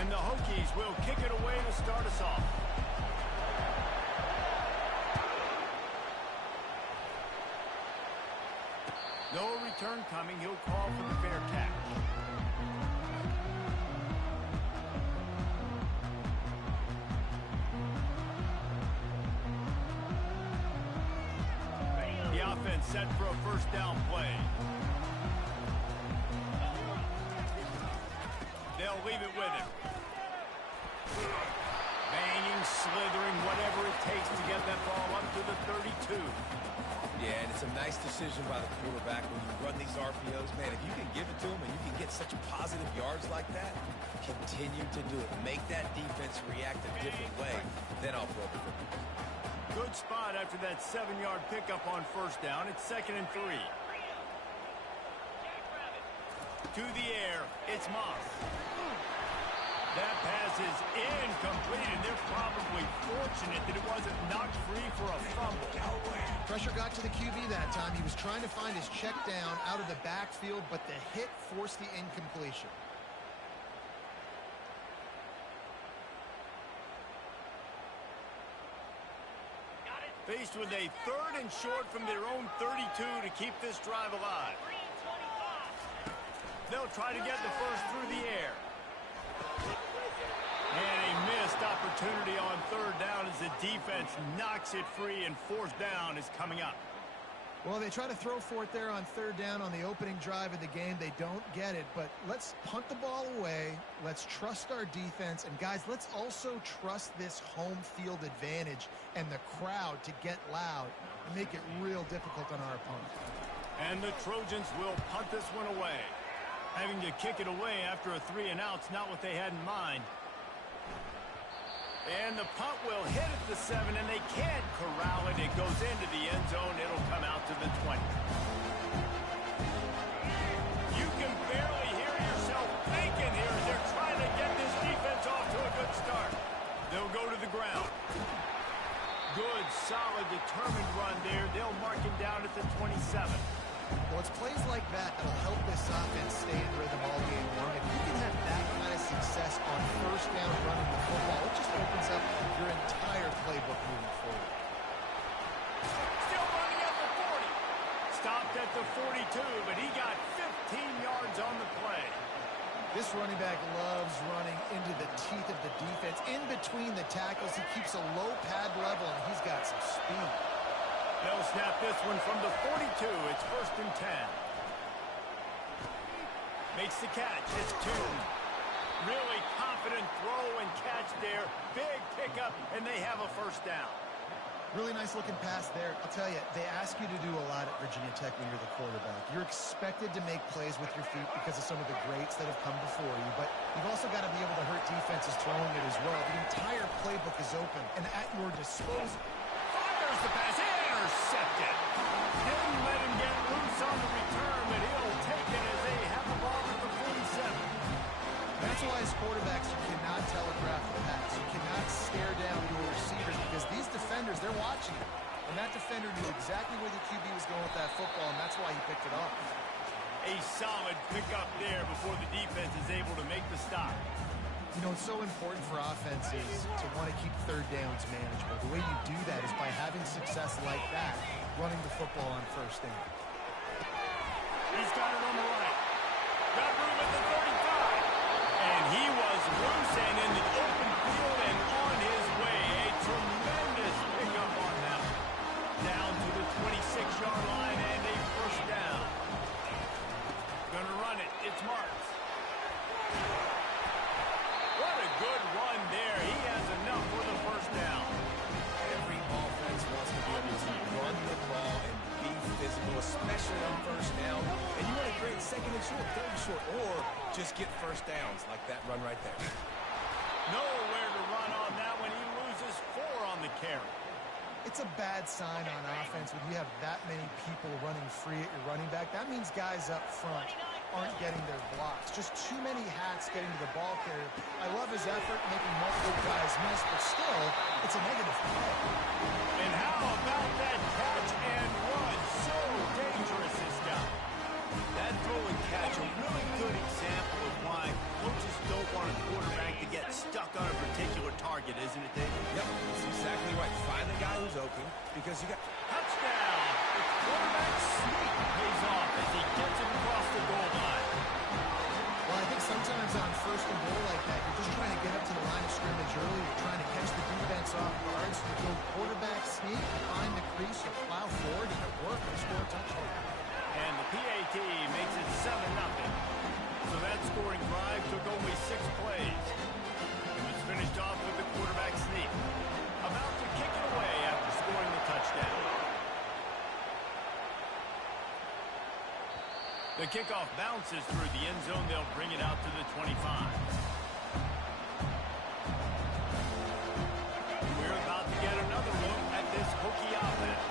And the Hokies will kick it away to start us off. No return coming. He'll call for the fair catch. The offense set for a first down play. They'll leave it with him. Banging, slithering, whatever it takes to get that ball up to the 32. Yeah, and it's a nice decision by the quarterback when you run these RPOs. Man, if you can give it to him and you can get such positive yards like that, continue to do it. Make that defense react a different way, then I'll throw the football. Good spot after that 7-yard pickup on first down. It's 2nd and 3. To the air, it's Moss. That pass is incomplete, and they're probably fortunate that it wasn't knocked free for a fumble. Pressure got to the QB that time. He was trying to find his check down out of the backfield, but the hit forced the incompletion. Faced with a 3rd and short from their own 32 to keep this drive alive. They'll try to get the first through the air. And a missed opportunity on 3rd down as the defense knocks it free, and 4th down is coming up. Well, they try to throw for it there on 3rd down on the opening drive of the game. They don't get it, but let's punt the ball away. Let's trust our defense. And, guys, let's also trust this home field advantage and the crowd to get loud and make it real difficult on our opponent. And the Trojans will punt this one away. Having to kick it away after a 3-and-out's not what they had in mind. And the punt will hit at the 7, and they can't corral it. It goes into the end zone. It'll come out to the 20. You can barely hear yourself thinking here as they're trying to get this defense off to a good start. They'll go to the ground. Good, solid, determined run there. They'll mark him down at the 27. Well, it's plays like that that'll help this offense stay in rhythm all game long. If you can have that kind of success on first down running the football, it just opens up your entire playbook moving forward. Still running at the 40. Stopped at the 42, but he got 15 yards on the play. This running back loves running into the teeth of the defense. In between the tackles, he keeps a low pad level, and he's got some speed. They'll snap this one from the 42. It's 1st and 10. Makes the catch. It's 2. Really confident throw and catch there. Big pickup, and they have a first down. Really nice looking pass there. I'll tell you, they ask you to do a lot at Virginia Tech when you're the quarterback. You're expected to make plays with your feet because of some of the greats that have come before you, but you've also got to be able to hurt defenses throwing it as well. The entire playbook is open and at your disposal. Fires the pass. Intercepted. Didn't let him get loose on the return, but he'll take it as they have the ball at the 47. That's why as quarterbacks you cannot telegraph the pass. You cannot stare down your receivers because these defenders, they're watching you. And that defender knew exactly where the QB was going with that football, and that's why he picked it off. A solid pickup there before the defense is able to make the stop. You know, it's so important for offenses to want to keep 3rd downs manageable. The way you do that is by having success like that, running the football on 1st down. He's got it on the right. Got room at the 35. And he was loose and in the open field and on his way. A tremendous pickup on that. Down to the 26-yard line and a first down. Gonna run it. It's Marks. What a good run there. He has enough for the first down. Every offense wants to be able to run the ball and be physical, especially on first down. And you want to create 2nd and short, 3rd and short, or just get first downs like that run right there. Nowhere to run on that one. He loses 4 on the carry. It's a bad sign on offense when you have that many people running free at your running back. That means guys up front aren't getting their blocks. Just too many hats getting to the ball carrier. I love his effort making multiple guys miss, but still, it's a negative play. And how about that catch and run? So dangerous, this guy. That throw and catch, a really good example of why coaches don't want a quarterback to get because you got... Touchdown! The quarterback sneak pays off as he gets it across the goal line. Well, I think sometimes on first and goal like that, you're just trying to get up to the line of scrimmage early. You're trying to catch the defense off guard. So you go quarterback sneak, find the crease, you plow forward, and it worked. They score a touchdown. And the PAT makes it 7-0. So that scoring drive took only 6 plays. It was finished off with the quarterback sneak. About to kick it away after scoring the touchdown. The kickoff bounces through the end zone. They'll bring it out to the 25. We're about to get another look at this Hokie offense.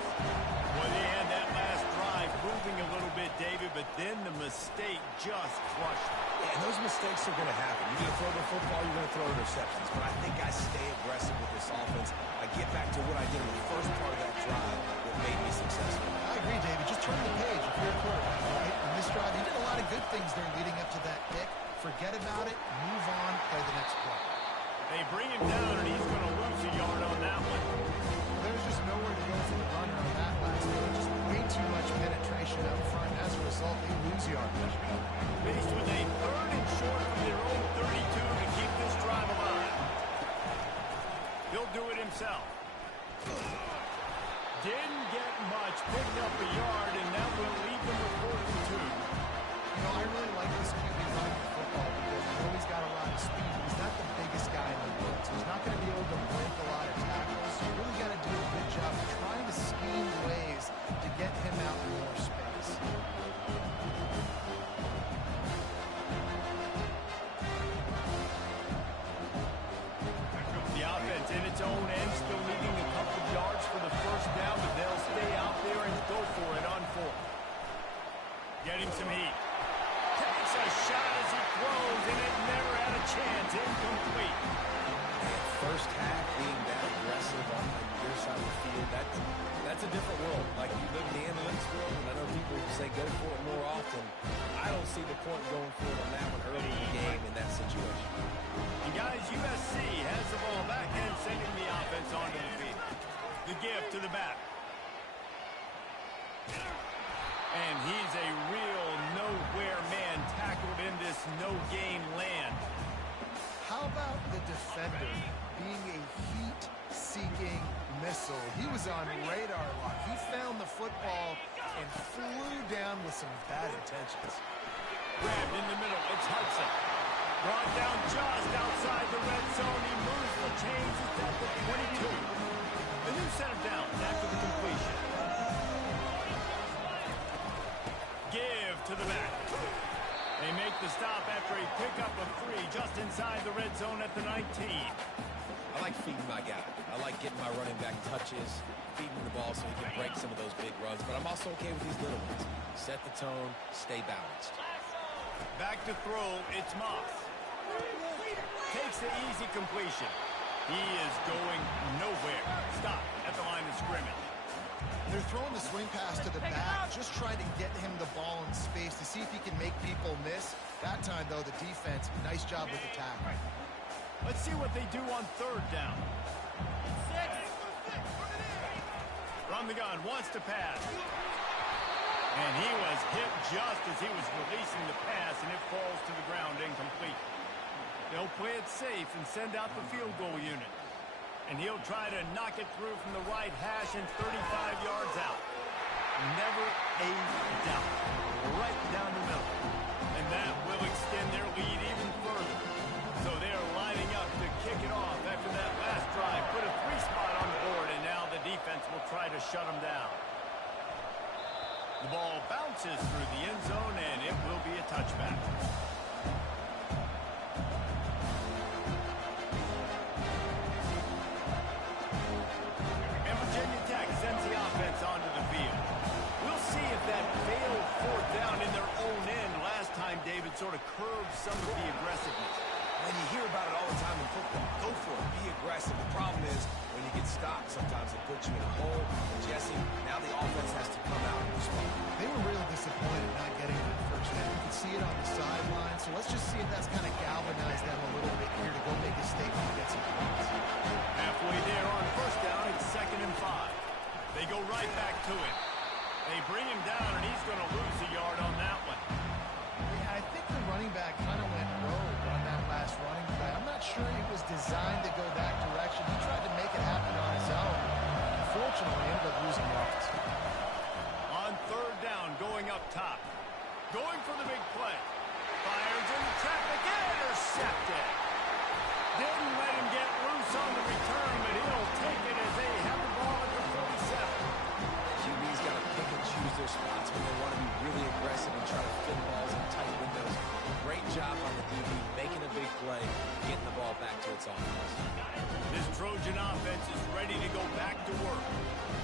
Well, they had that last drive moving a little bit, David, but then the mistake just crushed it. Yeah, and those mistakes are going to happen. You're going to throw the football, you're going to throw interceptions. But I think I stay aggressive with this offense. I get back to what I did in the first part of that drive that made me successful. I agree, David. Just turn the page if you're a quarterback, right? On this drive, you did a lot of good things there leading up to that pick. Forget about it, move on, play the next play. They bring him down, and he's going to lose a yard on that one. There's just nowhere to go for the runner on that last play. Just way too much penetration up front. As a result, they lose yardage. Faced with a 3rd and short from their own 32 to keep this drive alive. He'll do it himself. Didn't get much, picked up a yard, and that will leave them with 4th and 2. You know, I really like this QB running the football because I know he's got a lot of speed. He's not the biggest guy in the world, so he's not going to be able to break a lot of tackles. So you really got to do a good job of trying to scheme ways to get him out in more space. The offense in its own end, still needing a couple of yards for the first down, but they'll stay out there and go for it on 4th. Getting some heat. Takes a shot as he throws, and it never had a chance. Incomplete. And first half being that aggressive on your side of the field, that's a different world. Like, you live in the analytics world, and I know people say go for it more often. I don't see the point going for it on that one early in the game in that situation. And guys, USC has the ball back and sending the offense onto the field. The give to the back. And he's a real nowhere man tackled in this no-game land. How about the defender being a heat-seeking missile? He was on radar lock. He found the football and flew down with some bad intentions. Grabbed in the middle. It's Hudson. Brought down just outside the red zone. He moves the chains. It's at the 22. The new set of downs after the completion. Give to the back. They make the stop after a pickup of 3 just inside the red zone at the 19. I like feeding my guy. I like getting my running back touches, feeding the ball so he can break some of those big runs. But I'm also okay with these little ones. Set the tone, stay balanced. Back to throw, it's Moss. Takes the easy completion. He is going nowhere. Stop at the line of scrimmage. They're throwing the swing pass to the back, just trying to get him the ball in space to see if he can make people miss. That time, though, the defense, nice job with the tackle. Let's see what they do on 3rd down. From the gun, wants to pass. And he was hit just as he was releasing the pass, and it falls to the ground incomplete. They'll play it safe and send out the field goal unit. And he'll try to knock it through from the right hash and 35 yards out. Never a doubt. Right down the middle. And that will extend their lead even further. So they're lining up to kick it off after that last drive. Put a 3-spot on the board, and now the defense will try to shut them down. The ball bounces through the end zone, and it will be a touchback. And Virginia Tech sends the offense onto the field. We'll see if that failed 4th down in their own end last time David sort of curbed some of the aggressiveness. And you hear about it all the time in football. Go for it. Be aggressive. The problem is when you get stopped, sometimes it puts you in a hole. And Jesse, now the offense has to come out and respond. They were real disappointed not getting that first down. You can see it on the sideline. So let's just see if that's kind of galvanized them a little bit here to go make a statement and get some points. Halfway there on 1st down, it's 2nd and 5. They go right back to it. They bring him down, and he's going to lose a yard on that one. Yeah, I think the running back kind of went rogue on that last running play. I'm not sure he was designed to go that direction. He tried to make it happen on his own. Unfortunately, ended up losing yards. On third down, going up top. Going for the big play. Fires into traffic, intercepted. Didn't let him get loose on the return, but he'll take it as they have the ball at the 47. QB's got to pick and choose their spots when they want to be really aggressive and try to fit balls in tight windows. Great job on the DB, making a big play, getting the ball back to its offense. This Trojan offense is ready to go back to work.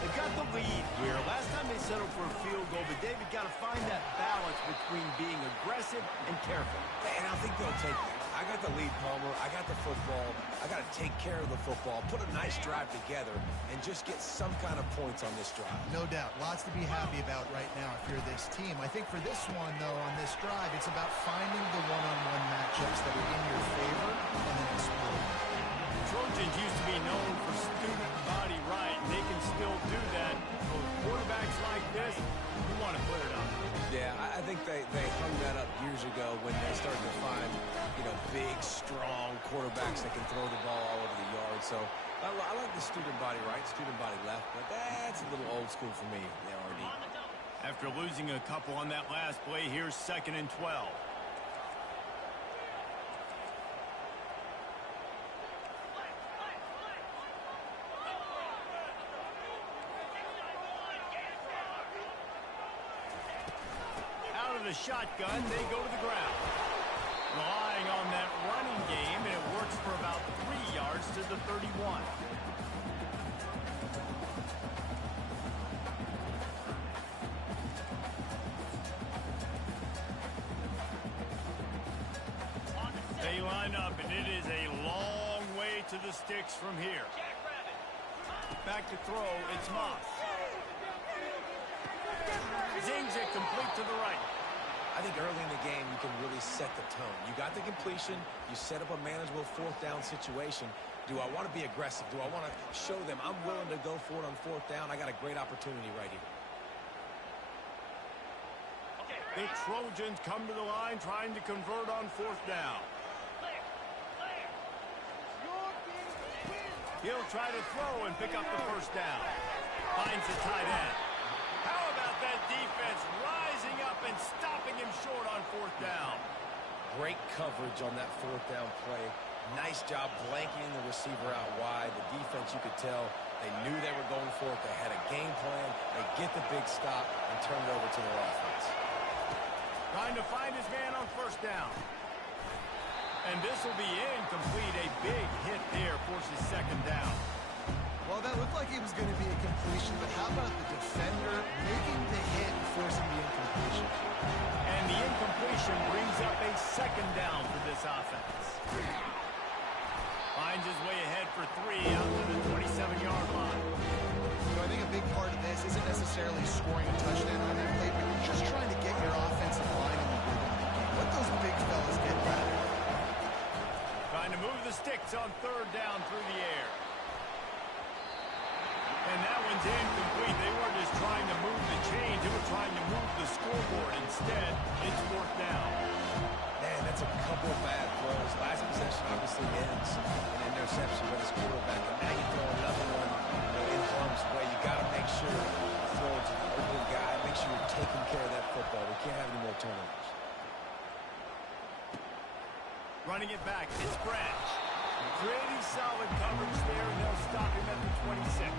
They've got the lead here. Last time they settled for a field goal, but David got to find that balance between being aggressive and careful. And I think they'll take it. I got the lead, Palmer. I got the football. I got to take care of the football, put a nice drive together, and just get some kind of points on this drive. No doubt. Lots to be happy about right now if you're this team. I think for this one, though, on this drive, it's about finding the one-on-one matchups that are in your favor and then exploring. Trojans used to be known for student body right, and they can still do that. With quarterbacks like this, you want to put it on. Yeah, I think they hung that up years ago when they started to find, big, strong quarterbacks that can throw the ball all over the yard. So I like the student body right, student body left, but that's a little old school for me, RD. After losing a couple on that last play, here's 2nd and 12. The shotgun, they go to the ground. Relying on that running game, and it works for about 3 yards to the 31. They line up, and it is a long way to the sticks from here. Back to throw, it's Moss. Zings it complete to the right. I think early in the game, you can really set the tone. You got the completion. You set up a manageable 4th down situation. Do I want to be aggressive? Do I want to show them I'm willing to go for it on 4th down? I got a great opportunity right here. The Trojans come to the line trying to convert on 4th down. He'll try to throw and pick up the 1st down. Finds the tight end. How about that defense rising up and stopping him short on 4th down? Great coverage on that 4th down play. Nice job blanketing the receiver out wide. The defense, you could tell, they knew they were going for it. They had a game plan. They get the big stop and turn it over to their offense. Trying to find his man on 1st down. And this will be incomplete. A big hit there forces 2nd down. Well, that looked like it was going to be a completion, but how about the defender making the hit and forcing the incompletion? And the incompletion brings up a 2nd down for this offense. Finds his way ahead for 3 out to the 27-yard line. I think a big part of this isn't necessarily scoring a touchdown on that play, but you're just trying to get your offensive line in the rhythm of the game. Let those big fellas get better. Trying to move the sticks on 3rd down through the air. And that one's incomplete. They weren't just trying to move the chains. They were trying to move the scoreboard. Instead, it's 4th down. Man, that's a couple bad throws. Last possession obviously ends an interception by this quarterback. And now you throw another one in harm's way. You got to make sure you throw it to the open guy. Make sure you're taking care of that football. We can't have any more turnovers. Running it back, it's Branch. Pretty solid coverage there, and they'll stop him at the 26.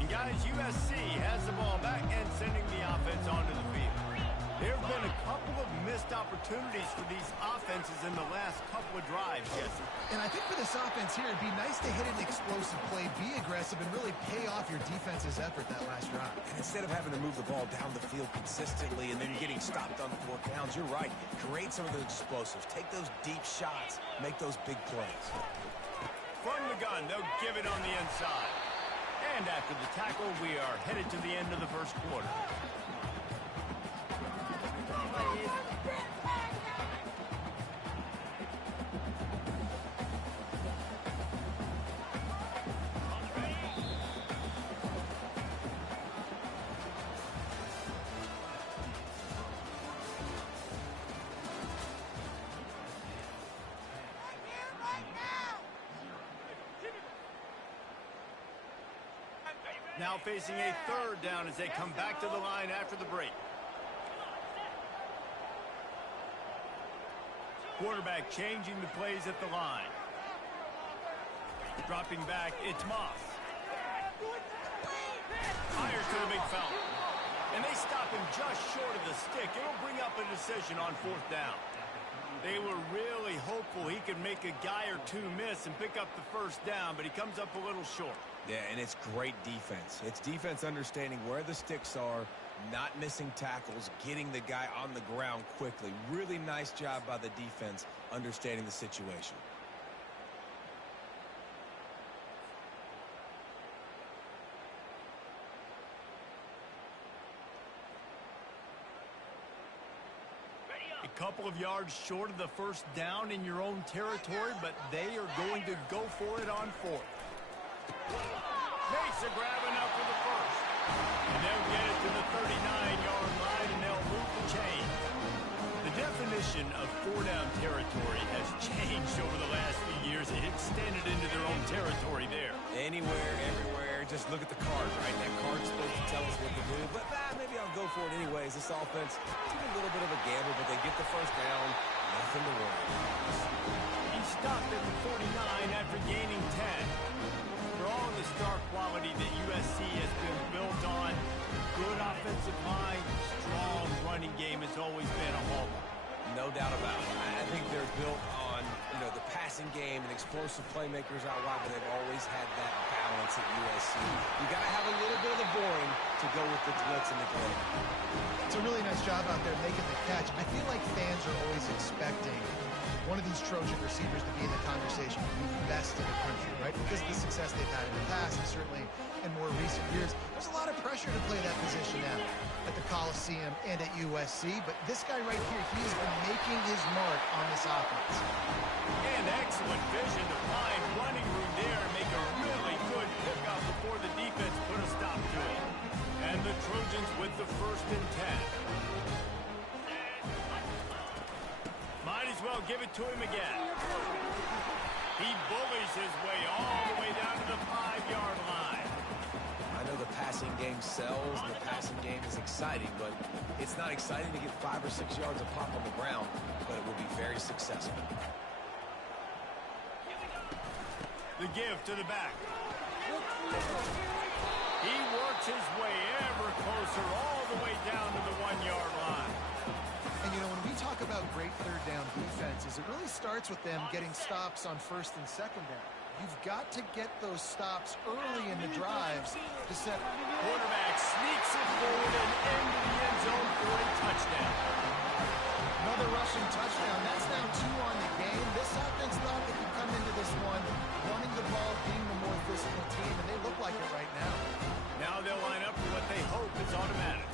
And guys, USC has the ball back and sending the offense onto the field. There have been a couple of missed opportunities for these offenses in the last couple of drives, Jesse. And I think for this offense here, it'd be nice to hit an explosive play, be aggressive, and really pay off your defense's effort that last drive. And instead of having to move the ball down the field consistently and then getting stopped on 4 downs, you're right. Create some of those explosives. Take those deep shots. Make those big plays. From the gun, they'll give it on the inside. And after the tackle, we are headed to the end of the 1st quarter. Now facing a third down as they come back to the line after the break. Quarterback changing the plays at the line. Dropping back, it's Moss. Fires to the big fella. And they stop him just short of the stick. It'll bring up a decision on fourth down. They were really hopeful he could make a guy or two miss and pick up the first down, but he comes up a little short. Yeah, and it's great defense. It's defense understanding where the sticks are, not missing tackles, getting the guy on the ground quickly. Really nice job by the defense understanding the situation. A couple of yards short of the first down in your own territory, but they are going to go for it on fourth. Makes a grab enough for the first. And they'll get it to the 39-yard line, and they'll move the chain. The definition of four-down territory has changed over the last few years. It extended into their own territory there. Anywhere, everywhere, just look at the card, right? That card's supposed to tell us what to do, but maybe I'll go for it anyways. This offense, it's a little bit of a gamble, but they get the first down. Nothing to worry about. He stopped at the 49 after gaining 10. For all of the star quality that USC has been built on, good offensive line, strong running game has always been a hallmark. No doubt about it. I think they're built on, the passing game and explosive playmakers out wide, but they've always had that balance at USC. You got to have a little bit of the boring to go with the blitz and the glare. It's a really nice job out there making the catch. I feel like fans are always expecting one of these Trojan receivers to be in the conversation for the best in the country, right? Because of the success they've had in the past and certainly in more recent years. There's a lot of pressure to play that position now at the Coliseum and at USC, but this guy right here, he has been making his mark on this offense. And excellent vision to find running room there and make a really good pickup before the defense put a stop to it. And the Trojans with the 1st and 10. Might as well give it to him again. He bullies his way all the way down to the 5-yard line. I know the passing game sells and the passing game is exciting, but it's not exciting to get 5 or 6 yards of pop on the ground, but it will be very successful. The give to the back. He works his way ever closer all the way down to the 1-yard line. And, when we talk about great third down defenses, it really starts with them getting stops on first and second down. You've got to get those stops early in the drives to set. Quarterback sneaks it forward and into the end zone for a touchdown. Another rushing touchdown. That's now 2 on the game. This offense thought they could come into this one running the ball, being the more physical team, and they look like it right now. Now they'll line up for what they hope is automatic.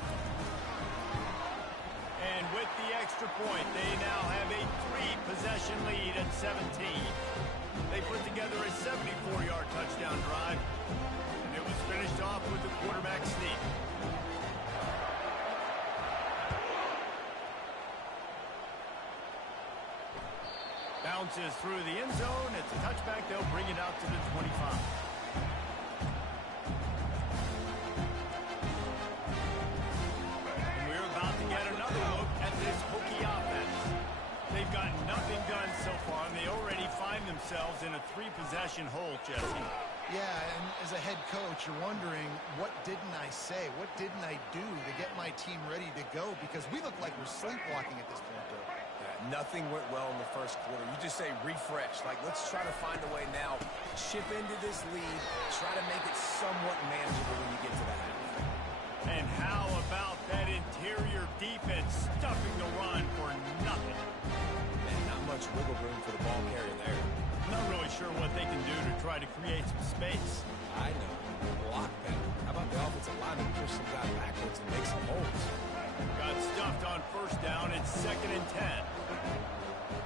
And with the extra point, they now have a 3-possession lead at 17. They put together a 74-yard touchdown drive, and it was finished off with the quarterback sneak. Bounces through the end zone. It's a touchback. They'll bring it out to the 25. They've got nothing done so far, and they already find themselves in a 3-possession hole, Jesse. Yeah, and as a head coach, you're wondering, what didn't I say? What didn't I do to get my team ready to go? Because we look like we're sleepwalking at this point, though. Nothing went well in the first quarter. You just say refresh. Let's try to find a way now. Chip into this lead. Try to make it somewhat manageable when you get to the half. And how about that interior defense stuffing the run for nothing? And not much wiggle room for the ball carrier there. Not really sure what they can do to try to create some space. I know. Block better. How about the offensive lineman push some guy backwards and make some holes? Got stuffed on first down. It's 2nd and 10.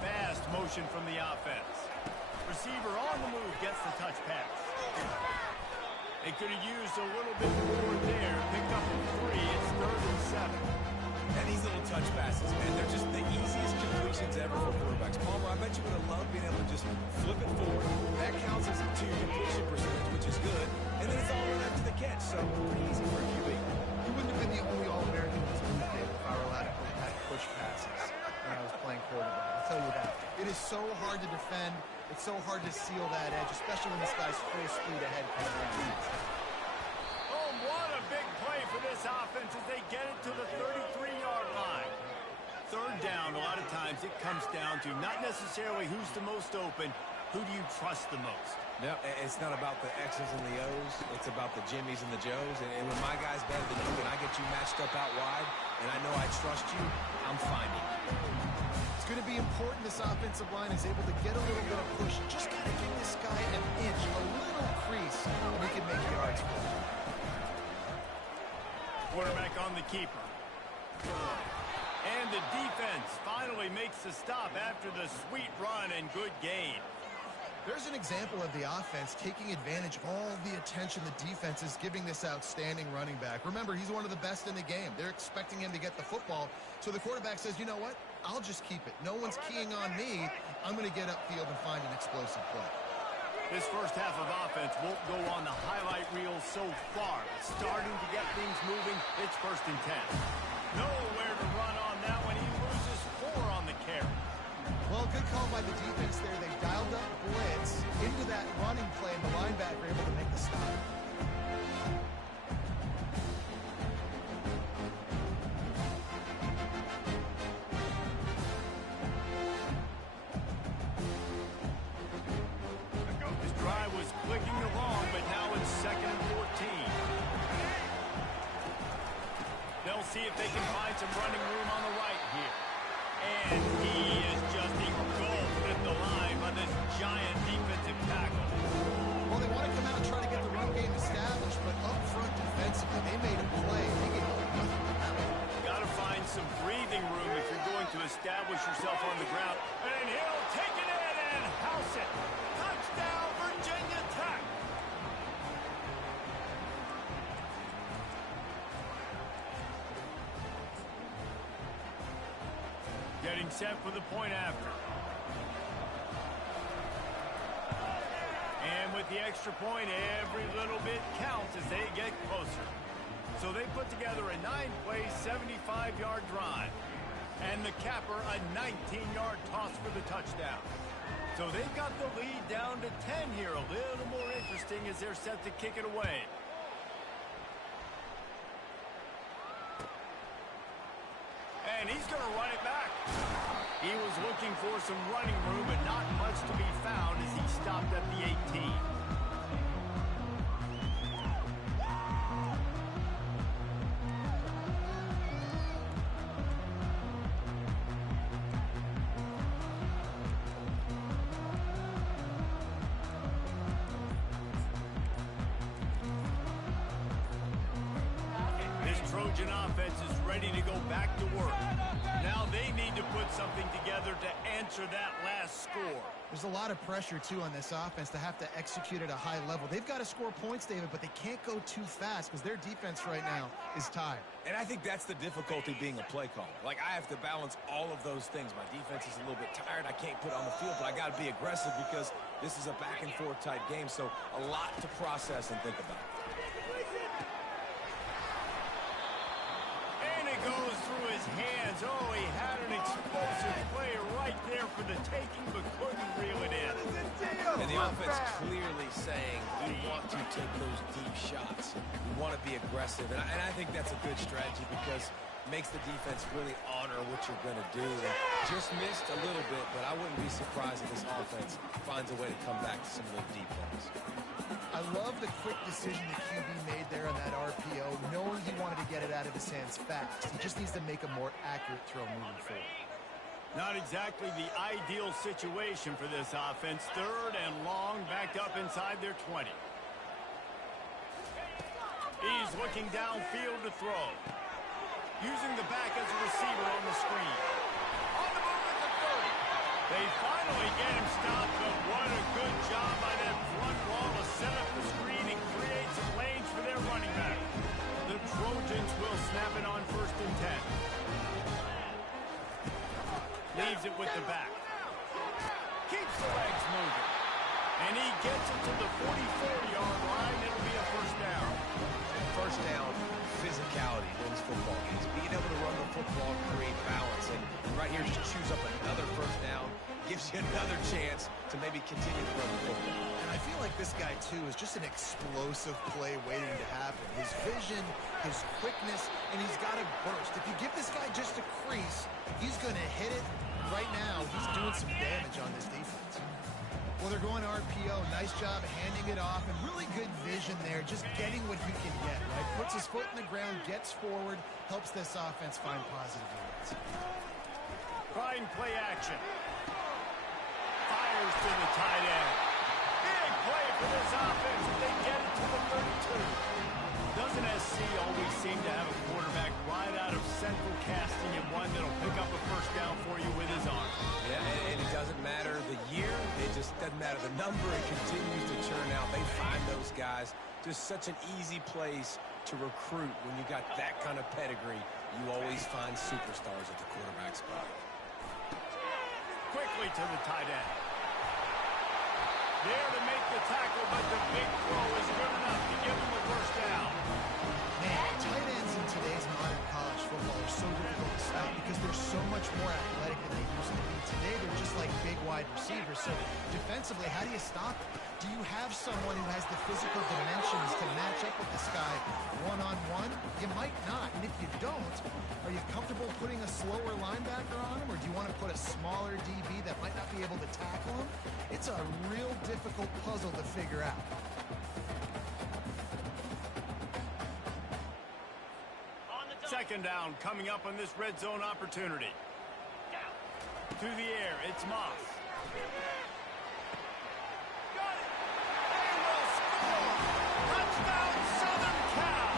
Fast motion from the offense. Receiver on the move gets the touch pass. They could have used a little bit more there. Picked up a 3. It's 3rd and 7. And these little touch passes, man, they're just the easiest completion options ever for quarterbacks. Palmer, I bet you would have loved being able to just flip it forward. That counts as to your completion percentage, which is good. And then it's all run after the catch, so pretty easy for a QB. He wouldn't have been the only All-American in this league, Dave, if I were allowed to go back push passes when I was playing quarterback. I'll tell you that. It is so hard to defend. It's so hard to seal that edge, especially when this guy's full speed ahead coming around. Oh, what a big play for this offense as they get it to the 33-yard line. Third down, a lot of times it comes down to not necessarily who's the most open, who do you trust the most? Yep, it's not about the X's and the O's. It's about the Jimmies and the Joes. And when my guy's better than you and I get you matched up out wide and I know I trust you, I'm finding you. It's going to be important this offensive line is able to get a little bit of push. Just got to give this guy an inch, a little crease, and he can make yards for him. Quarterback on the keeper. And the defense finally makes the stop after the sweet run and good gain. There's an example of the offense taking advantage of all the attention the defense is giving this outstanding running back. Remember, he's one of the best in the game. They're expecting him to get the football. So the quarterback says, you know what? I'll just keep it. No one's keying on me. I'm going to get upfield and find an explosive play. This first half of offense won't go on the highlight reel so far. Starting to get things moving. It's 1st and 10. Nowhere to run on that one. He loses 4 on the carry. Well, good call by the defense there. They dialed up blitz into that running play, and the linebacker able to make the stop. This drive was clicking along, but now it's 2nd and 14. They'll see if they can find some running room on the right here. And he is just engulfed at the line by this giant defensive tackle. Well, they want to come out and try to get the run game established, but up front defensively, they made a play. They gave up nothing. Got to find some breathing room if you're going to establish yourself on the ground. And he'll take it in and house it. Touchdown, Virginia Tech. Getting set for the point after. And with the extra point, every little bit counts as they get closer. So they put together a 9-play, 75-yard drive. And the capper, a 19-yard toss for the touchdown. So they've got the lead down to 10 here. A little more interesting as they're set to kick it away. And he's going to run it back. He was looking for some running room, but not much to be found as he stopped at the 18. This Trojan offense is ready to go back to work. Now they need to put something together to answer that last score. There's a lot of pressure, too, on this offense to have to execute at a high level. They've got to score points, David, but they can't go too fast because their defense right now is tired. And I think that's the difficulty being a play caller. Like, I have to balance all of those things. My defense is a little bit tired. I can't put it on the field, but I got to be aggressive because this is a back-and-forth type game, so a lot to process and think about. And it goes through his hands. Oh, he had an explosive play right there for the taking, but couldn't reel it in. And the offense clearly saying we want to take those deep shots. We want to be aggressive. And I think that's a good strategy because it makes the defense really honor what you're going to do. And just missed a little bit, but I wouldn't be surprised if this offense finds a way to come back to some of those deep ones. I love the quick decision the QB made there on that RPO, knowing he wanted to get it out of his hands fast. He just needs to make a more accurate throw moving forward. Not exactly the ideal situation for this offense. 3rd and long, backed up inside their 20. He's looking downfield to throw. Using the back as a receiver on the screen. On the move at the 30. They finally get him stopped, but what a good job by that front wall to set up the screen and create some lanes for their running back. The Trojans will snap it on 1st and 10. Leaves it with the back. Keeps the legs moving. And he gets it to the 44-yard line. It'll be a first down. First down, physicality wins football games. Being able to run the football, create balance. And right here, just choose up another first down. Gives you another chance to maybe continue to run the football. And I feel like this guy, too, is just an explosive play waiting to happen. His vision, his quickness, and he's got a burst. If you give this guy just a crease, he's going to hit it. Right now, he's doing some damage on this defense. Well, they're going RPO. Nice job handing it off, and really good vision there, just getting what he can get, right? Puts his foot in the ground, gets forward, helps this offense find positive units. Fine play action. Fires to the tight end. Big play for this offense, and they get it to the 32. Doesn't SC always seem to have a quarterback right out of central casting and one that'll pick up a first down for you with his arm? Yeah, and it doesn't matter the year. It just doesn't matter the number. It continues to churn out. They find those guys. Just such an easy place to recruit when you got that kind of pedigree. You always find superstars at the quarterback spot. Quickly to the tight end. There to make the tackle, but the big throw is good enough to give him the first down. Man, tight ends in today's modern college football are so difficult to stop because they're so much more athletic than they used to be. Today, they're just like big wide receivers. So defensively, how do you stop it? Do you have someone who has the physical dimensions to match up with this guy one-on-one? You might not. And if you don't, are you comfortable putting a slower linebacker on him, or do you want to put a smaller DB that might not be able to tackle him? It's a real difficult puzzle to figure out. Second down coming up on this red zone opportunity. To the air, it's Moss. Got it! They will score! Touchdown, Southern Cal!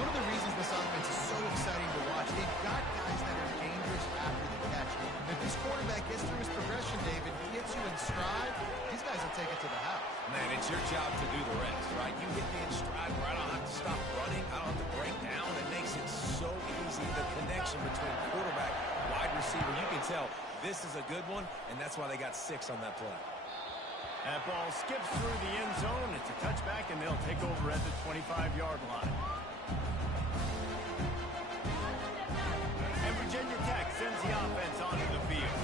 One of the reasons this offense is so exciting to watch, they've got guys that are dangerous after the catch. If this quarterback gets through his progression, David, he hits you in stride, these guys will take it to the house. Man, it's your job to do the rest, right? You hit me in stride where I don't have to stop running. I don't have to break down. It makes it so easy. The connection between quarterback, wide receiver, you can tell this is a good one, and that's why they got 6 on that play. That ball skips through the end zone. It's a touchback, and they'll take over at the 25-yard line. And Virginia Tech sends the offense onto the field.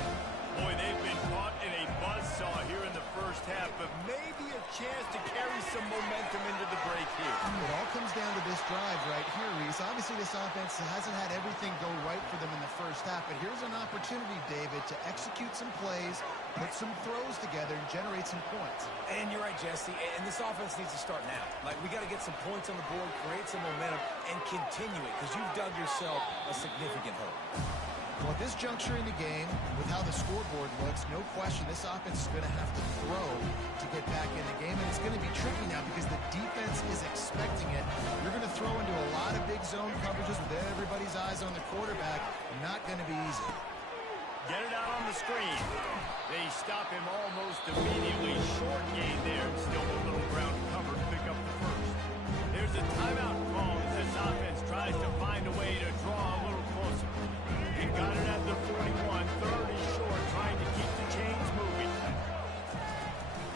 Boy, they've been caught in a buzzsaw here in the first half, but maybe a chance to carry some momentum into the break here. It all comes down to this drive right here, Reese. Obviously, this offense hasn't had everything go right for them in the first half, but here's an opportunity, David, to execute some plays, put some throws together, and generate some points. And you're right, Jesse, and this offense needs to start now. Like, we got to get some points on the board, create some momentum, and continue it, because you've dug yourself a significant hole. Well, at this juncture in the game, with how the scoreboard looks, no question this offense is going to have to throw to get back in the game, and it's going to be tricky now because the defense is expecting it. You're going to throw into a lot of big zone coverages with everybody's eyes on the quarterback. Not going to be easy. Get it out on the screen. They stop him almost immediately. Short gain there, and still a little ground cover to pick up the first. There's a timeout call as this offense tries to find a way to draw a little closer. He got it at the 41, 30 short, trying to keep the chains moving.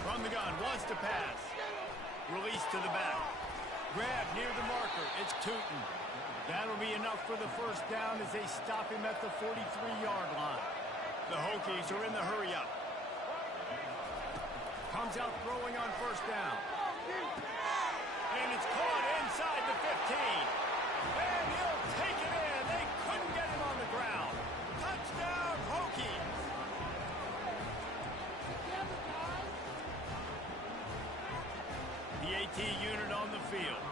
From the gun, wants to pass. Release to the back. Grab near the marker. It's Tootin. That'll be enough for the first down as they stop him at the 43-yard line. The Hokies are in the hurry-up. Comes out throwing on first down. And it's caught inside the 15. And he'll take it in. They couldn't get him on the ground. Touchdown, Hokies. The AT unit on the field.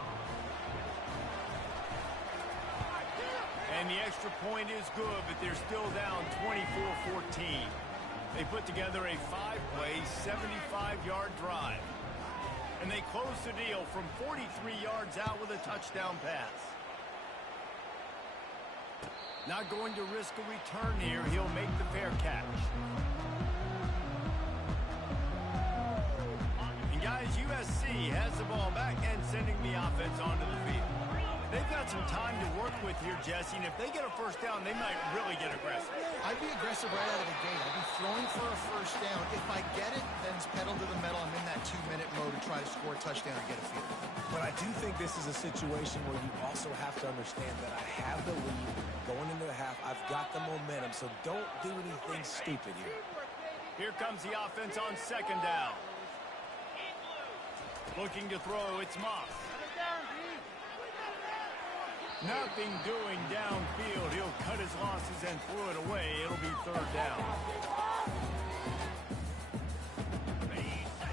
And the extra point is good, but they're still down 24-14. They put together a 5-play, 75-yard drive. And they close the deal from 43 yards out with a touchdown pass. Not going to risk a return here. He'll make the fair catch. And guys, USC has the ball back and sending the offense onto the field. They've got some time to work with here, Jesse, and if they get a first down, they might really get aggressive. I'd be aggressive right out of the gate. I'd be throwing for a first down. If I get it, then it's pedal to the metal. I'm in that 2-minute mode to try to score a touchdown and get a field. But I do think this is a situation where you also have to understand that I have the lead going into the half. I've got the momentum, so don't do anything stupid here. Here comes the offense on second down. Looking to throw, it's Moss. Nothing doing downfield. He'll cut his losses and throw it away. It'll be third down.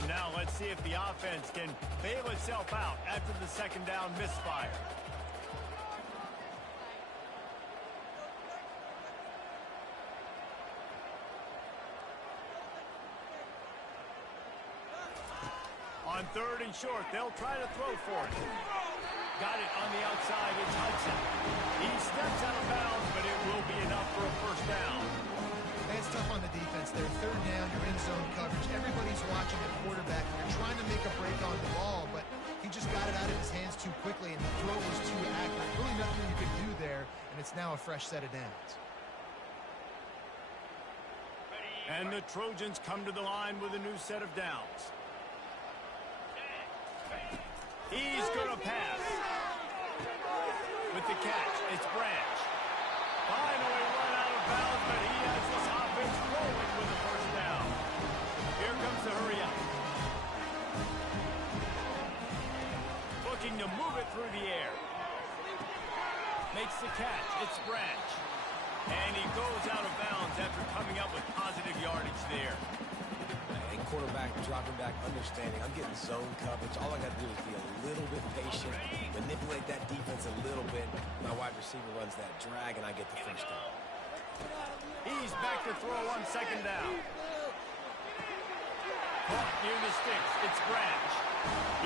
Now let's see if the offense can bail itself out after the second down misfire. On third and short, they'll try to throw for it. Got it on the outside, it's Hudson. He steps out of bounds, but it will be enough for a first down. It's tough on the defense there. Third down, you're in zone coverage. Everybody's watching the quarterback. You're trying to make a break on the ball, but he just got it out of his hands too quickly, and the throw was too accurate. Really nothing you could do there, and it's now a fresh set of downs. And the Trojans come to the line with a new set of downs. He's going to pass. With the catch, it's Branch. Finally run out of bounds, but he has this offense rolling with the first down. Here comes the hurry up. Looking to move it through the air. Makes the catch, it's Branch. And he goes out of bounds after coming up with positive yardage there. And quarterback dropping back, understanding I'm getting zone coverage. All I got to do is be a little bit patient, manipulate that defense a little bit. My wide receiver runs that drag, and I get the first down. He's back to throw on second down. Caught near the sticks. It's Branch.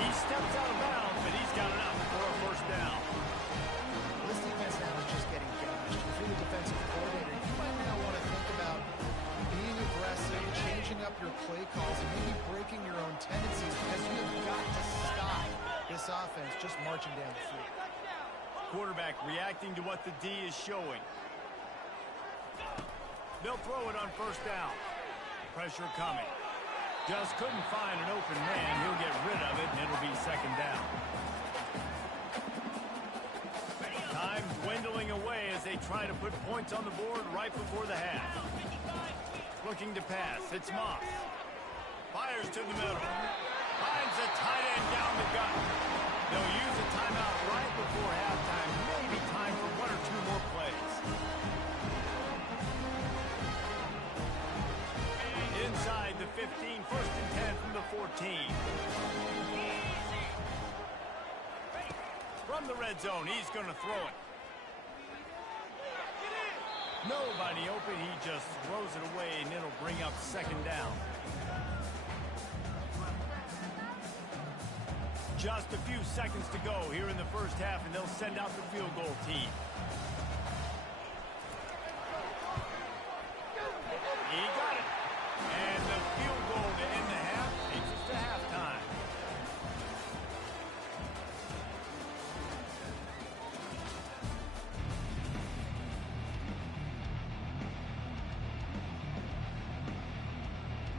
He steps out of bounds, but he's got enough for a first down. This defense now is just getting gashed. If you're the defensive coordinator, you might now want to think about being aggressive, changing up your play calls, and maybe breaking your own tendencies, because you have got to stop this offense just marching down the field. Quarterback reacting to what the D is showing. They'll throw it on first down. Pressure coming. Just couldn't find an open man. He'll get rid of it, and it'll be second down. Time dwindling away as they try to put points on the board right before the half. Looking to pass. It's Moss. Fires to the middle. Finds the tight end down the gut. They'll use a timeout right before halftime. Maybe time for one or two more plays. Inside the 15, first and 10 from the 14. From the red zone, he's going to throw it. Nobody open, he just throws it away, and it'll bring up second down. Just a few seconds to go here in the first half, and they'll send out the field goal team. He got it. And the field goal to end the half takes us to halftime.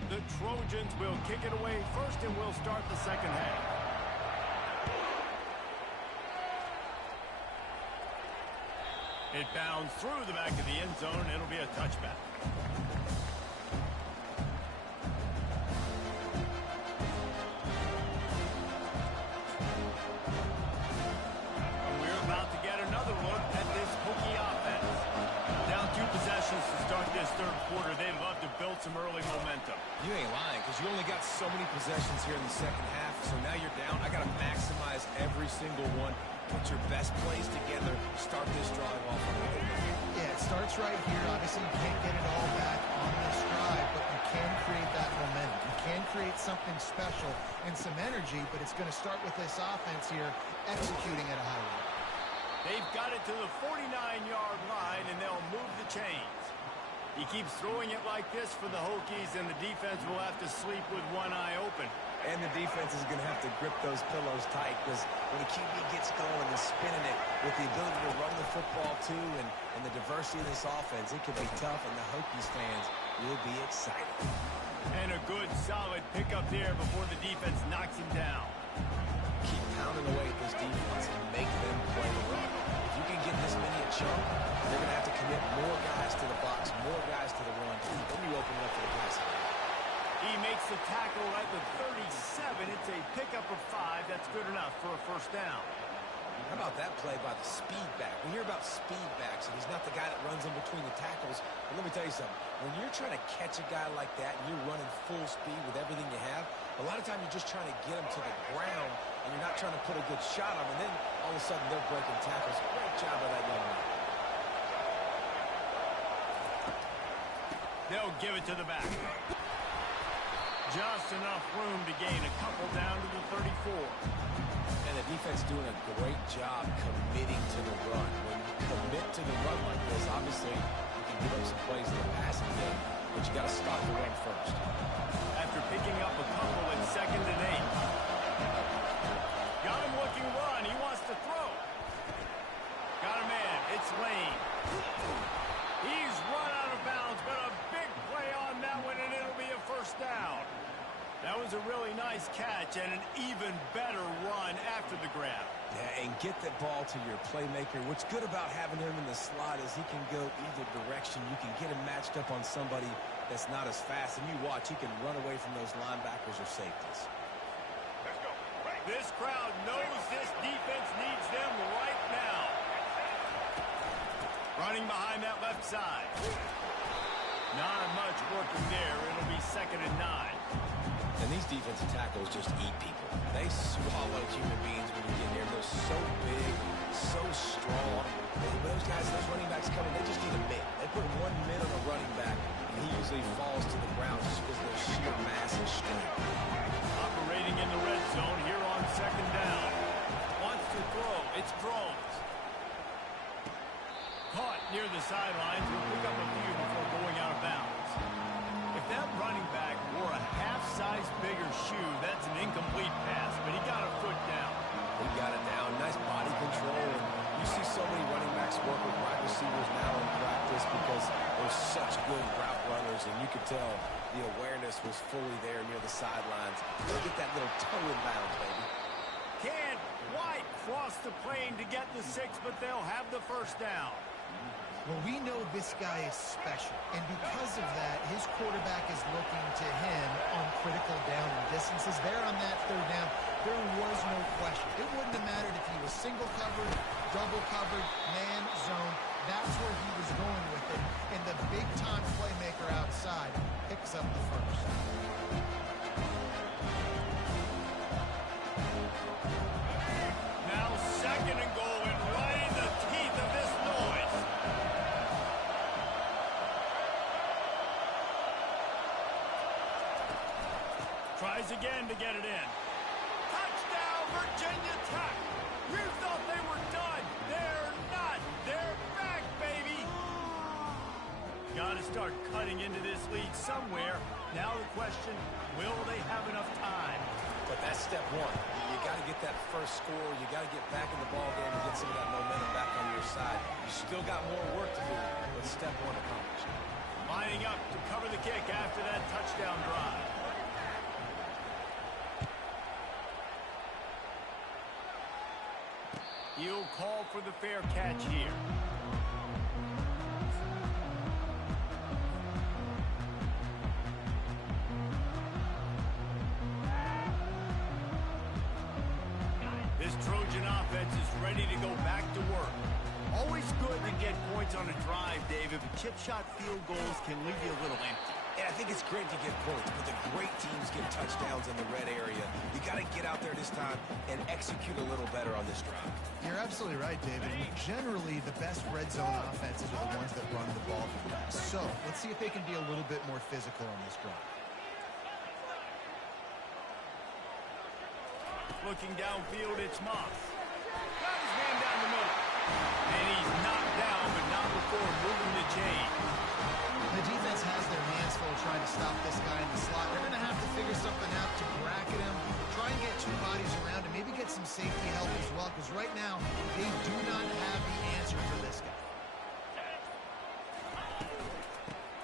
The Trojans will kick it away first, and we'll start the second half. It bounds through the back of the end zone. It'll be a touchback. We're about to get another look at this Hokie offense. Down 2 possessions to start this third quarter. They'd love to build some early momentum. You ain't lying, because you only got so many possessions here in the second half, so now you're down. I got to maximize every single one. Put your best plays together. Start this drive off on the open. Yeah, it starts right here. Obviously, you can't get it all back on this drive, but you can create that momentum. You can create something special and some energy, but it's going to start with this offense here executing at a high rate. They've got it to the 49-yard line, and they'll move the chains. He keeps throwing it like this for the Hokies, and the defense will have to sleep with one eye open. And the defense is going to have to grip those pillows tight because when the QB gets going and spinning it with the ability to run the football too and the diversity of this offense, it could be tough, and the Hokies fans will be excited. And a good, solid pickup there before the defense knocks him down. Keep pounding away at this defense and make them play the run. If you can get this many a chunk, they're going to have to commit more guys to the box, more guys to the run. Then you open it up for the passing game. He makes the tackle at the 37. It's a pickup of 5. That's good enough for a first down. How about that play by the speed back? We hear about speed backs, and he's not the guy that runs in between the tackles. But let me tell you something. When you're trying to catch a guy like that and you're running full speed with everything you have, a lot of times you're just trying to get him to the ground, and you're not trying to put a good shot on him. And then all of a sudden they're breaking tackles. Great job by that young man. They'll give it to the back. Just enough room to gain a couple down to the 34. And the defense doing a great job committing to the run. When you commit to the run like this, obviously you can give up some plays in the passing game, but you got to stop the run first. After picking up a couple at 2nd and 8. Got him looking run. He wants to throw. Got a man. It's Lane. He's run out of bounds, but a big play on that one, and it'll be a first down. That was a really nice catch and an even better run after the grab. Yeah, and get that ball to your playmaker. What's good about having him in the slot is he can go either direction. You can get him matched up on somebody that's not as fast, and you watch, he can run away from those linebackers or safeties. Let's go. This crowd knows this defense needs them right now. Running behind that left side. Not much working there. It'll be 2nd and 9. And these defensive tackles just eat people. They swallow human beings when you get here. They're so big, so strong. And those guys, those running backs coming, they just need a mid. They put 1 mid on a running back, and he usually falls to the ground just because of their sheer mass and strength. Operating in the red zone here on 2nd down. Wants to throw. It's Drones. Caught near the sidelines. Will pick up a few before going out of bounds. If that running back wore a half-size bigger shoe, that's an incomplete pass, but he got a foot down. He got it down. Nice body control. And you see so many running backs work with wide receivers now in practice because they're such good route runners, and you could tell the awareness was fully there near the sidelines. They'll get that little toe in bounds, baby. Can't quite cross the plane to get the 6, but they'll have the first down. Well, we know this guy is special, and because of that, his quarterback is looking to him on critical down and distances. There on that 3rd down, there was no question. It wouldn't have mattered if he was single covered, double covered, man, zone. That's where he was going with it, and the big-time playmaker outside picks up the first. Now 2nd and goal, and right in the teeth of this noise. Tries again to get it in. Touchdown, Virginia Tech. You thought they were done. They're not. They're back, baby. Got to start cutting into this lead somewhere. Now the question, will they have enough time? But that's step 1. You got to get that first score. You got to get back in the ball game and get some of that momentum back on your side. You still got more work to do, but step 1 accomplished. Lining up to cover the kick after that touchdown drive. He'll call for the fair catch here. This Trojan offense is ready to go back to work. Always good to get points on a drive, David, but chip shot field goals can leave you a little empty. Yeah, I think it's great to get points, but the great teams get touchdowns in the red area. You got to get out there this time and execute a little better on this drive. You're absolutely right, David. Generally, the best red zone offenses are the ones that run the ball the best. So let's see if they can be a little bit more physical on this drive. Looking downfield, it's Moss. Got his man down the middle. And he's knocked down, but not before moving the chain. The defense has their hands full trying to stop this guy in the slot. They're going to have to figure something out to bracket him.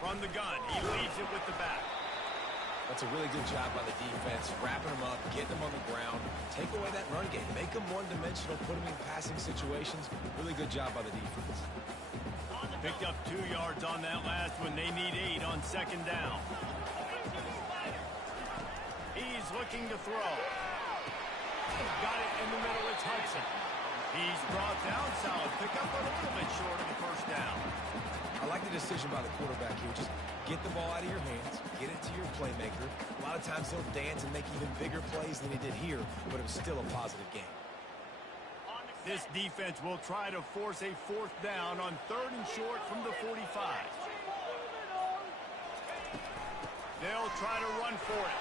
From the gun, he leaves it with the back. That's a really good job by the defense, wrapping them up, getting them on the ground, take away that run game, make them one-dimensional, put them in passing situations. Really good job by the defense. Picked up 2 yards on that last one. They need 8 on second down. He's looking to throw. Got it in the middle. It's Hudson. He's brought down. Solid pickup, but a little bit short of the first down. I like the decision by the quarterback here. Just get the ball out of your hands, get it to your playmaker. A lot of times he'll dance and make even bigger plays than he did here, but it was still a positive game. This defense will try to force a 4th down on 3rd and short from the 45. They'll try to run for it.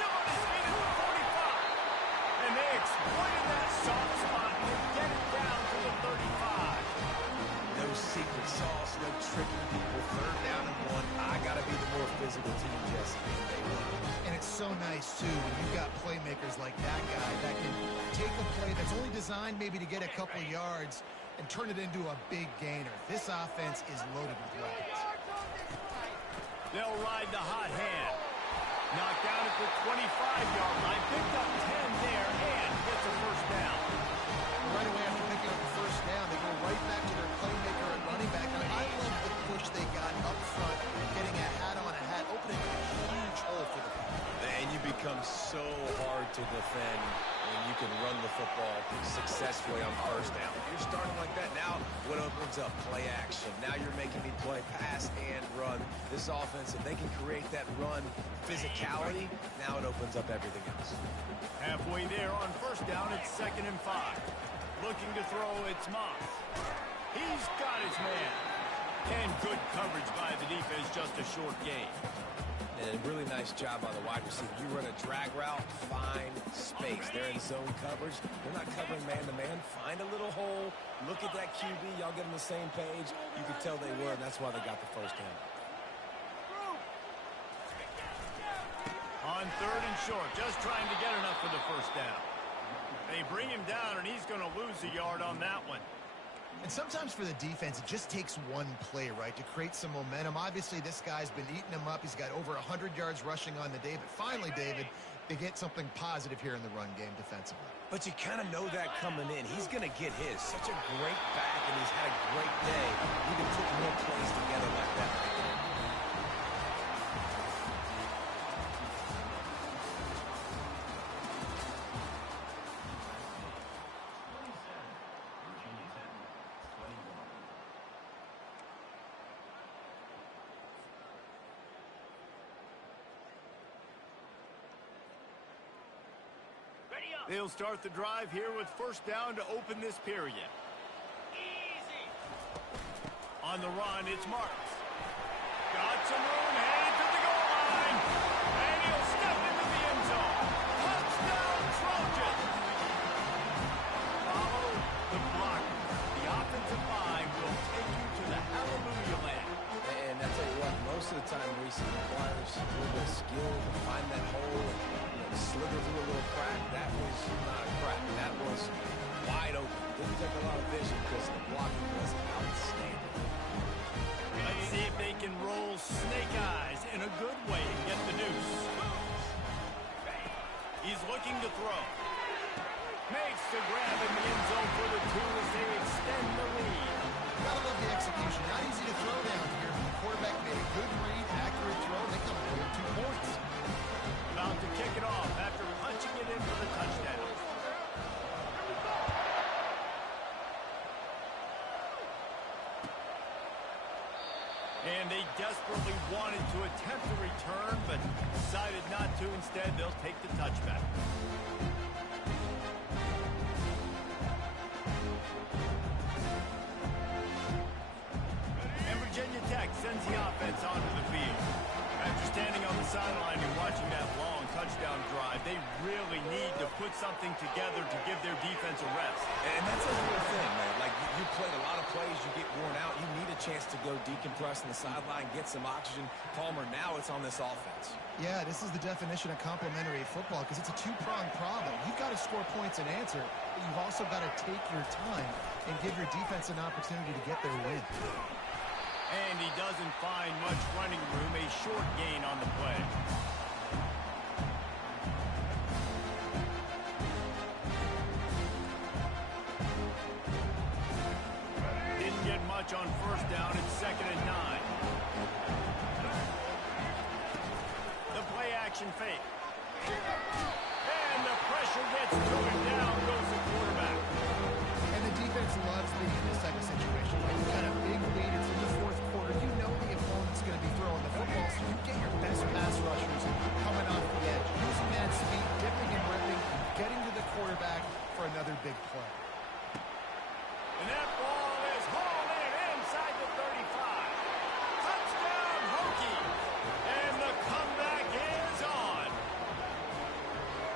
Still on his feet at the 45. And they exploited that soft spot and get it down to the 35. No secret sauce, no tricking people. 3rd down and 1. I got to be the more physical team, Jesse. They won. And it's so nice, too, when you've got playmakers like that guy that can take a play that's only designed maybe to get a couple yards and turn it into a big gainer. This offense is loaded with weapons. They'll ride the hot hand. Knocked down at the 25-yard line. Picked up 10 there and gets a first down. Right away after picking up the first down, they go right back to their playmaker and running back. And I love the push they got up front, getting a hat on a hat, opening a huge hole for the ball. And you become so hard to defend when you can run the football successfully on 1st down. You're starting like that. Now what opens up? Play action. Now you're making me play pass and run. This offense, if they can create that run physicality, now it opens up everything else. Halfway there on 1st down, it's 2nd and 5. Looking to throw, it's Moss. He's got his man. And good coverage by the defense, just a short gain. And a really nice job by the wide receiver. You run a drag route, find space. They're in zone coverage. They're not covering man-to-man. Find a little hole. Look at that QB. Y'all get on the same page. You could tell they were, and that's why they got the first down. On 3rd and short, just trying to get enough for the first down. They bring him down, and he's going to lose a yard on that one. And sometimes for the defense, it just takes one play, right, to create some momentum. Obviously, this guy's been eating them up. He's got over 100 yards rushing on the day. But finally, David, they get something positive here in the run game defensively. But you kind of know that coming in. He's going to get his. Such a great back, and he's had a great day. You can put more plays together like that right there. They'll start the drive here with 1st down to open this period. Easy. On the run, it's Marks. Got some room, headed to the goal line. And he'll step into the end zone. Touchdown, Trojans. Follow the block. The offensive line will take you to the hallelujah land. And I tell you what, most of the time, Reese, it requires a little bit of skill to find that hole, slither through a little crack. That was not a crack. That was wide open. Didn't take a lot of vision because the blocking was outstanding. Let's see if they can roll snake eyes in a good way and get the deuce. He's looking to throw. Makes the grab in the end zone for the 2 as they extend the lead. Gotta love the execution. Not easy to throw down here. The quarterback made a good read, accurate throw. They come away with 2 points. About to kick it off after punching it in for the touchdown. And they desperately wanted to attempt a return, but decided not to. Instead, they'll take the touchback. And Virginia Tech sends the offense onto the field. After standing on the sideline and watching that long touchdown drive, they really need to put something together to give their defense a rest. And that's a real thing, man. Like, you played a lot of plays, you get worn out. You need a chance to go decompress on the sideline, get some oxygen. Palmer, now it's on this offense. Yeah, this is the definition of complementary football because it's a 2-pronged problem. You've got to score points and answer, but you've also got to take your time and give your defense an opportunity to get their win. And he doesn't find much running room, a short gain on the play. Didn't get much on first down. It's 2nd and 9. The play action fake. And the pressure gets to him. Down goes the quarterback. And the defense loves being in this type of situation. When you've got a big lead, it's in the fourth quarter. You know the opponent's going to be throwing the football, so you get your best pass rushers coming off the edge, using that speed, dipping and ripping, getting to the quarterback for another big play. And that ball is hauled in inside the 35. Touchdown, Hokie. And the comeback is on.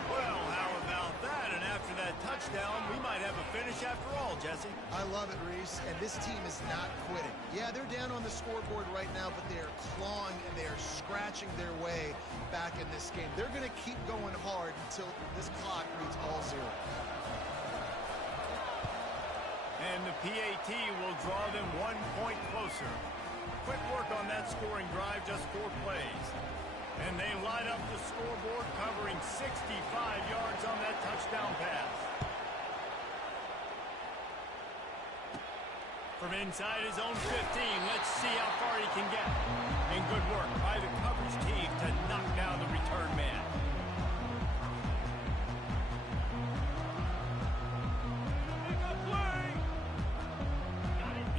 Well, how about that? And after that touchdown, we might have a finish after all, Jesse. I love it, Reese, and this team is not quitting. Yeah, they're down on the scoreboard right now, but they are clawing and they are scratching their way back in this game. They're going to keep going hard until this clock reads all zero. And the PAT will draw them 1 point closer. Quick work on that scoring drive, just 4 plays. And they light up the scoreboard, covering 65 yards on that touchdown pass. From inside his own 15, let's see how far he can get. And good work by the coverage team to knock down the return man.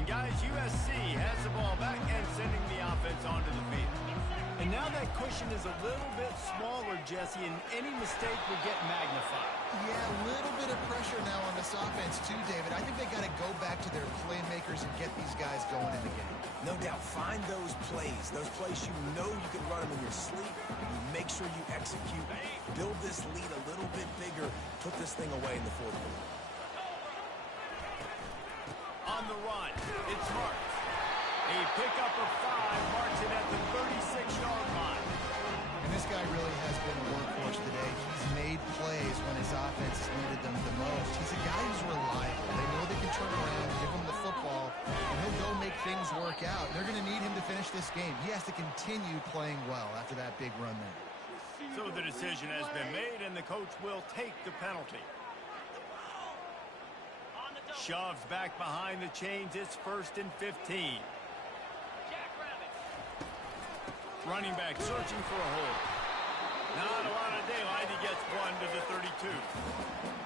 And guys, USC has the ball back and sending the offense onto the field. And now that cushion is a little bit smaller, Jesse, and any mistake will get magnified. Yeah, a little bit of pressure now on this offense too, David. I think they got to go back to their playmakers and get these guys going in the game. No doubt. Find those plays you know you can run them in your sleep. You make sure you execute. Build this lead a little bit bigger. Put this thing away in the fourth quarter. On the run, it's marked. A pickup of 5 marks it at the 36-yard line. And this guy really has been a workhorse today. He's made plays when his offense has needed them the most. He's a guy who's reliable. They know they can turn around, give him the football, and he'll go make things work out. They're going to need him to finish this game. He has to continue playing well after that big run there. So the decision has been made, and the coach will take the penalty. Shoves back behind the chains. It's 1st and 15. Running back searching for a hole. Not a lot of daylight. He gets 1 to the 32.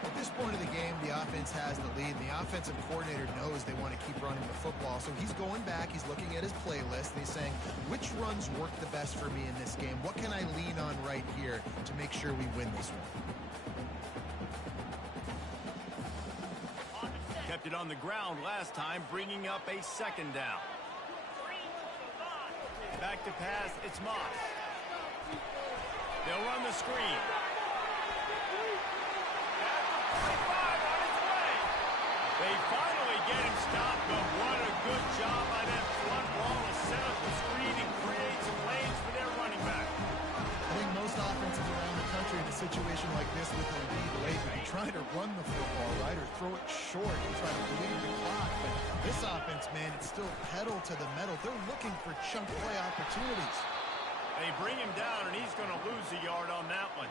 At this point of the game, the offense has the lead. The offensive coordinator knows they want to keep running the football. So he's going back. He's looking at his playlist. And he's saying, which runs work the best for me in this game? What can I lean on right here to make sure we win this one? Kept it on the ground last time, bringing up a 2nd down. Back to pass, it's Moss. They'll run the screen. They finally get him stopped, but what a good job by that front wall to set up the screen and create some lanes for their running back. I think most offenses around the country in a situation like this with a lead late would be trying to run the football, right, or throw it short and try to bleed the clock. But this offense, man, it's still pedal to the metal. They're looking for chunk play opportunities. They bring him down, and he's going to lose a yard on that one.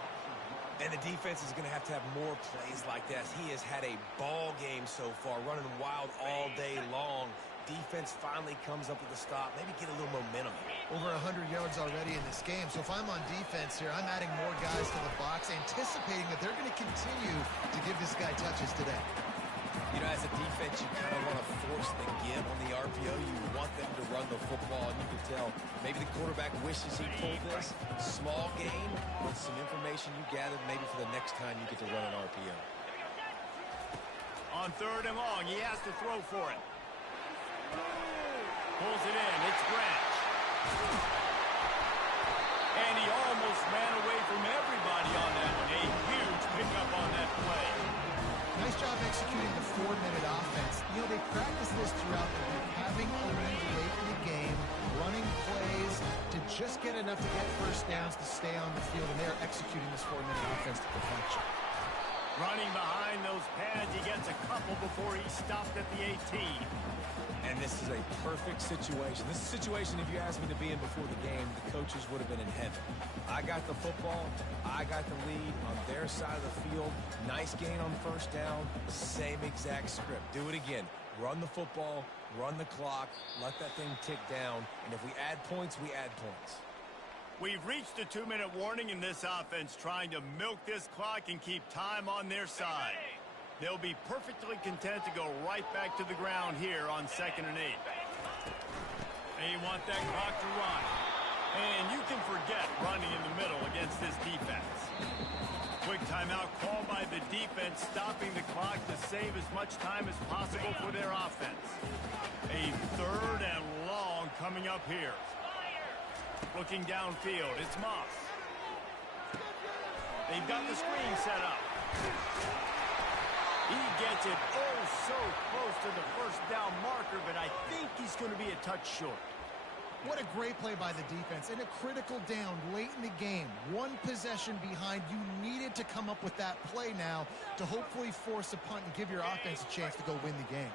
And the defense is going to have more plays like that. He has had a ball game so far, running wild all day long. Defense finally comes up with a stop, maybe get a little momentum here. Over 100 yards already in this game. So if I'm on defense here, I'm adding more guys to the box, anticipating that they're going to continue to give this guy touches today. You know, as a defense, you kind of want to force the give on the RPO. You want them to run the football, and you can tell maybe the quarterback wishes he pulled this. Small game, with some information you gathered maybe for the next time you get to run an RPO. On 3rd and long, he has to throw for it. Pulls it in. It's Branch. And he almost ran away from everybody on that one. A huge pickup on that play. Nice job executing the 4-minute offense. You know, they practice this throughout the week, having a lead late in the game, running plays to just get enough to get first downs to stay on the field, and they're executing this 4-minute offense to perfection. Running behind those pads, he gets a couple before he's stopped at the 18. And this is a perfect situation. This is a situation, if you asked me to be in before the game, the coaches would have been in heaven. I got the football. I got the lead on their side of the field. Nice gain on first down. Same exact script. Do it again. Run the football, run the clock, let that thing tick down, and if we add points, we add points. We've reached a 2-minute warning in this offense, trying to milk this clock and keep time on their side. They'll be perfectly content to go right back to the ground here on 2nd and 8. They want that clock to run. And you can forget running in the middle against this defense. Quick timeout called by the defense, stopping the clock to save as much time as possible for their offense. A 3rd and long coming up here. Looking downfield, it's Moss. They've got the screen set up. He gets it so close to the first down marker, but I think he's going to be a touch short. What a great play by the defense. In a critical down late in the game, one possession behind, you needed to come up with that play now to hopefully force a punt and give your offense a chance to go win the game.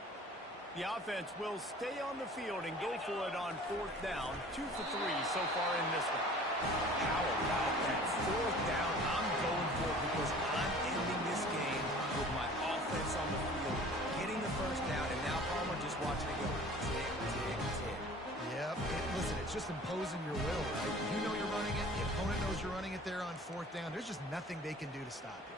The offense will stay on the field and go for it on 4th down. 2 for 3 so far in this one. How about that 4th down? I'm going for it because I'm ending this game with my offense on the field, getting the first down, and now Palmer just watching it go tick, tick, tick. Yep. Listen, it's just imposing your will, right? You know you're running it. The opponent knows you're running it there on 4th down. There's just nothing they can do to stop you.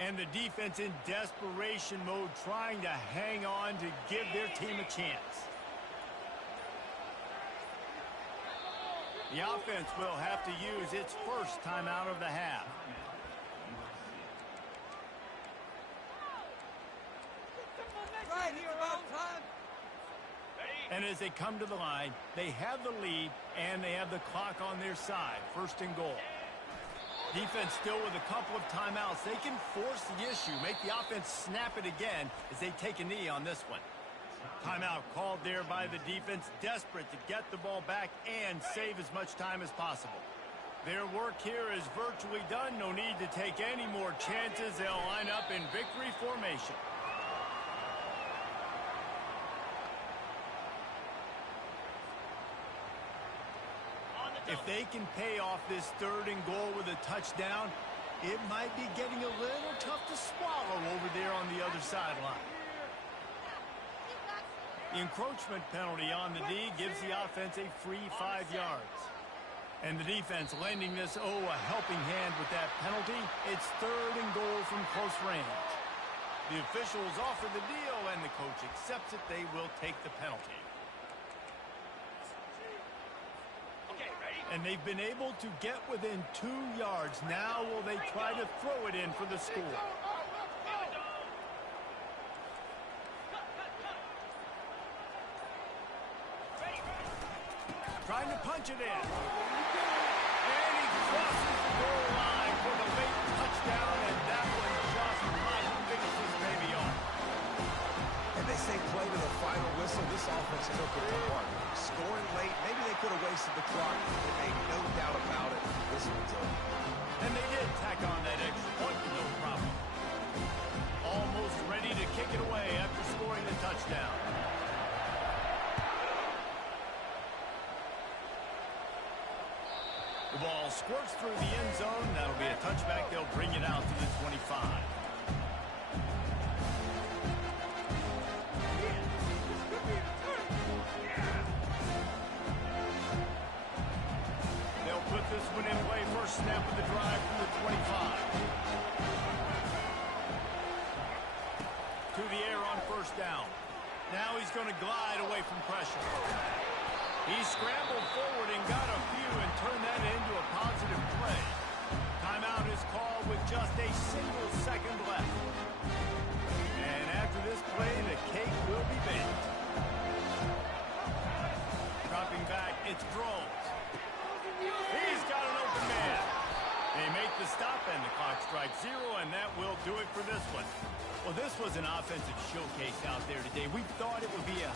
And the defense in desperation mode, trying to hang on to give their team a chance. The offense will have to use its first timeout of the half. Right here, about time. And as they come to the line, they have the lead and they have the clock on their side. 1st and goal. Defense still with a couple of timeouts. They can force the issue, make the offense snap it again as they take a knee on this one. Timeout called there by the defense, desperate to get the ball back and save as much time as possible. Their work here is virtually done. No need to take any more chances. They'll line up in victory formation. If they can pay off this 3rd and goal with a touchdown, it might be getting a little tough to swallow over there on the other sideline. The encroachment penalty on the D gives the offense a free 5 yards. And the defense lending this, a helping hand with that penalty. It's 3rd and goal from close range. The officials offer the deal, and the coach accepts it. They will take the penalty. And they've been able to get within 2 yards. Now will they try to throw it in for the score? Trying to punch it in. And he crosses the goal line for the late touchdown, and that one just might finish this baby off. And they say play to the final whistle. This offense took it to heart. Scoring late, maybe they could have wasted the clock. They made no doubt about it. This one's over. And they did tack on that extra point with no problem. Almost ready to kick it away after scoring the touchdown. The ball squirts through the end zone. That'll be a touchback. They'll bring it out to the 25. Put this one in play. First snap of the drive from the 25. To the air on 1st down. Now he's going to glide away from pressure. He scrambled forward and got a few and turned that into a positive play. Timeout is called with just a single second left. And after this play, the cake will be baked. Dropping back, it's Groves. He's got an open man. They make the stop, and the clock strikes 0, and that will do it for this one. Well, this was an offensive showcase out there today. We thought it would be a